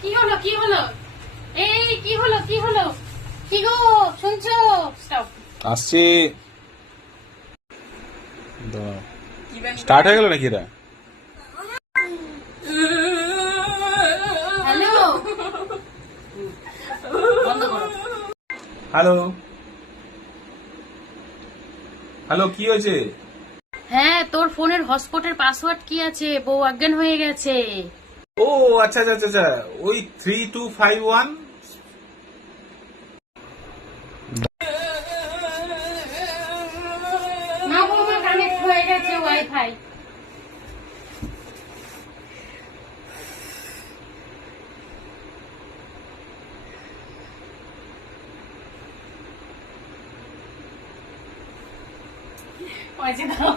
কি হলো কি হলো? এই কি হলো কি হলো? কি গো শুনছো? স্টপ। আসছে। স্টার্ট হয়ে গেল নাকি এটা? হ্যালো। হ্যালো। হ্যালো কি হয়েছে? হ্যাঁ ফোনের হটস্পটের পাসওয়ার্ড কি আছে? বউ অজ্ঞান হয়ে গেছে। ও আচ্ছা আচ্ছা আচ্ছা, আচ্ছা। ওই থ্রি টু ফাইভ ওয়ান মা বৌমা কানেক্ট হয়ে গেছে ওয়াইফাই পয়সা দাও।